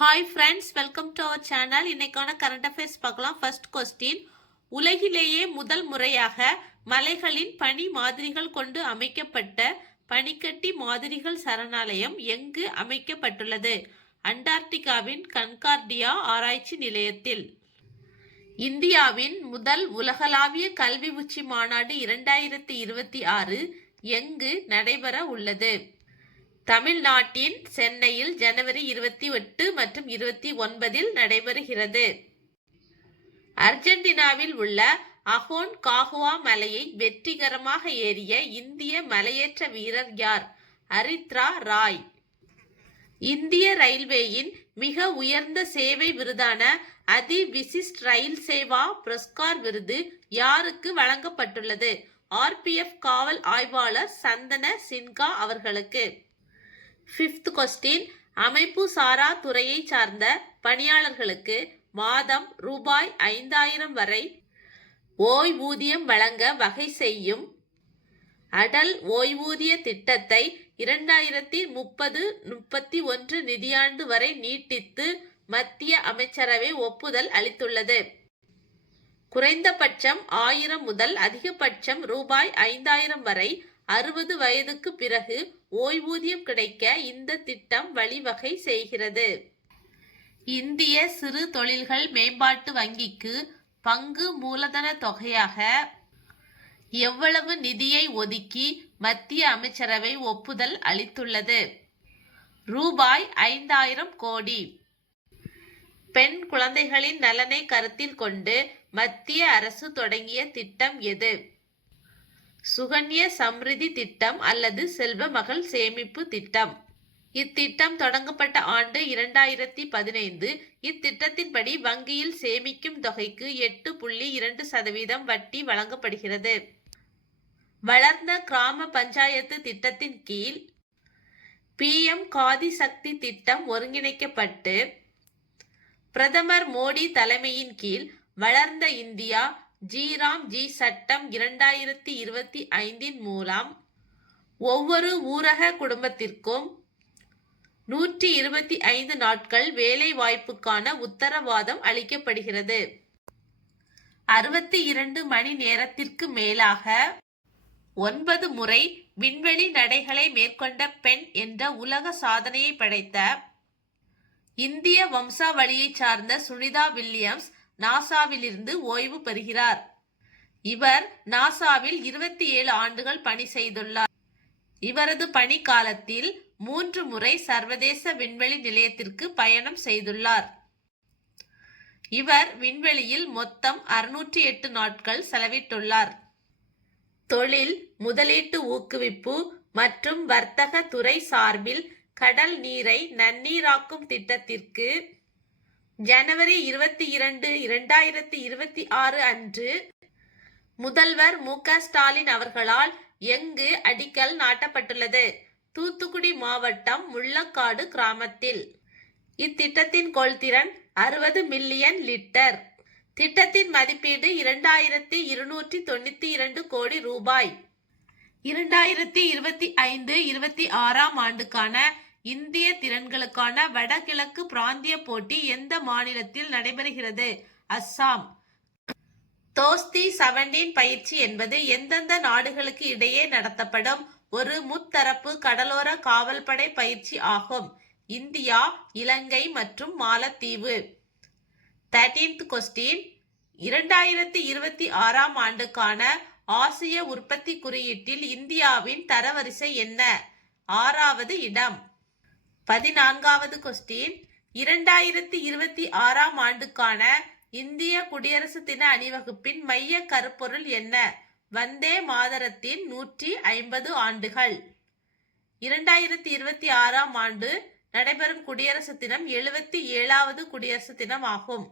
Hi friends, welcome to our channel. இன்னைக்கான current affairs பார்க்கலாம். First question, உலகிலேயே முதல் முறையாக மலைகளின் பனி மாதிரிகள் கொண்டு அமைக்கப்பட்ட பனிக்கட்டி மாதிரிகள் சரணாலயம் எங்கு அமைக்கப்பட்டுள்ளது? அண்டார்டிகாவின் கன்கார்டியா ஆராய்ச்சி நிலையத்தில். இந்தியாவின் முதல் உலகளாவிய கல்வி உச்சி மாநாடு 2026 எங்கு நடைபெற உள்ளது? தமிழ்நாட்டின் சென்னையில் ஜனவரி 28 மற்றும் 29 நடைபெறுகிறது. அர்ஜென்டினாவில் உள்ள அகோன் காகுவா மலையை வெற்றிகரமாக ஏறிய இந்திய மலையேற்ற வீரர் யார்? அரித்ரா ராய். இந்திய ரயில்வேயின் மிக உயர்ந்த சேவை விருதான அதி விசிஷ்ட் ரயில் சேவா புரஸ்கார் விருது யாருக்கு வழங்கப்பட்டுள்ளது? RPF காவல் ஆய்வாளர் சந்தன சின்ஹா அவர்களுக்கு. ஃபிஃப்த் கொஸ்டின், அமைப்பு சாரா துறையை சார்ந்த பணியாளர்களுக்கு மாதம் ரூபாய் 5000 வரை ஓய்வூதியம் வழங்க வகை செய்யும் அடல் ஓய்வூதிய திட்டத்தை 2030-31 நிதியாண்டு வரை நீட்டித்து மத்திய அமைச்சரவை ஒப்புதல் அளித்துள்ளது. குறைந்தபட்சம் 1000 முதல் அதிகபட்சம் ரூபாய் 5000 வரை 60 வயதுக்கு பிறகு ஓய்வூதியம் கிடைக்க இந்த திட்டம் வழிவகை செய்கிறது. இந்திய சிறு தொழில்கள் மேம்பாட்டு வங்கிக்கு பங்கு மூலதன தொகையாக எவ்வளவு நிதியை ஒதுக்கி மத்திய அமைச்சரவை ஒப்புதல் அளித்துள்ளது? ரூபாய் 5000 கோடி. பெண் குழந்தைகளின் நலனை கருத்தில் கொண்டு மத்திய அரசு தொடங்கிய திட்டம் எது? சுகன்யா சம்ரிதி திட்டம் அல்லது செல்வ மகள் சேமிப்பு திட்டம். இத்திட்டம் தொடங்கப்பட்ட ஆண்டு 2015. இத்திட்டத்தின்படி வங்கியில் சேமிக்கும் தொகைக்கு 8.2% வட்டி வழங்கப்படுகிறது. வளர்ந்த கிராம பஞ்சாயத்து திட்டத்தின் கீழ் PM காதி சக்தி திட்டம் ஒருங்கிணைக்கப்பட்டு பிரதமர் மோடி தலைமையின் கீழ் வளர்ந்த இந்தியா ஜி சட்டம் 2025 மூலம் ஒவ்வொரு ஊரக குடும்பத்திற்கும் 125 நாட்கள் வேலை வாய்ப்புக்கான உத்தரவாதம் அளிக்கப்படுகிறது. 62 மணி நேரத்திற்கு மேலாக 9 முறை விண்வெளி நடைகளை மேற்கொண்ட பெண் என்ற உலக சாதனையை படைத்த இந்திய வம்சாவளியை சார்ந்த சுனிதா வில்லியம்ஸ் நாசாவிலிருந்து ஓய்வு பெறுகிறார். இவர் நாசாவில் 27 ஆண்டுகள் பணி செய்துள்ளார். இவரது பணி காலத்தில் 3 முறை சர்வதேச விண்வெளி நிலையத்திற்கு பயணம் செய்துள்ளார். இவர் விண்வெளியில் மொத்தம் 608 நாட்கள் செலவிட்டுள்ளார். தொழில் முதலீட்டு ஊக்குவிப்பு மற்றும் வர்த்தக துறை சார்பில் கடல் நீரை நன்னீராக்கும் திட்டத்திற்கு ஜனவரி 22, 2026 அன்று முதல்வர் மு.க. ஸ்டாலின் அவர்களால் எங்கு அடிக்கல் நாட்டப்பட்டுள்ளது? தூத்துக்குடி மாவட்டம் முள்ளக்காடு கிராமத்தில். இத்திட்டத்தின் கொள்திறன் 60 மில்லியன் லிட்டர். திட்டத்தின் மதிப்பீடு 2292 கோடி ரூபாய். 2025-26 ஆண்டுக்கான இந்திய திறன்களுக்கான வடகிழக்கு பிராந்திய போட்டி எந்த மாநிலத்தில் நடைபெறுகிறது? அஸ்ஸாம். தோஸ்தி 17 பயிற்சி என்பது எந்தெந்த நாடுகளுக்கு இடையே நடத்தப்படும் ஒரு முத்தரப்பு கடலோர காவல்படை பயிற்சி ஆகும்? இந்தியா, இலங்கை மற்றும் மாலத்தீவு. 13th கொஸ்டின், 2026 ஆண்டுக்கான ஆசிய உற்பத்தி குறியீட்டில் இந்தியாவின் தரவரிசை என்ன? 6வது இடம். 14வது கொஸ்டின், 2026 ஆண்டுக்கான இந்திய குடியரசு தின அணிவகுப்பின் மைய கருப்பொருள் என்ன? வந்தே மாதரத்தின் 150 ஆண்டுகள். 2026 ஆண்டு நடைபெறும் குடியரசு தினம் 77வது குடியரசு தினம் ஆகும்.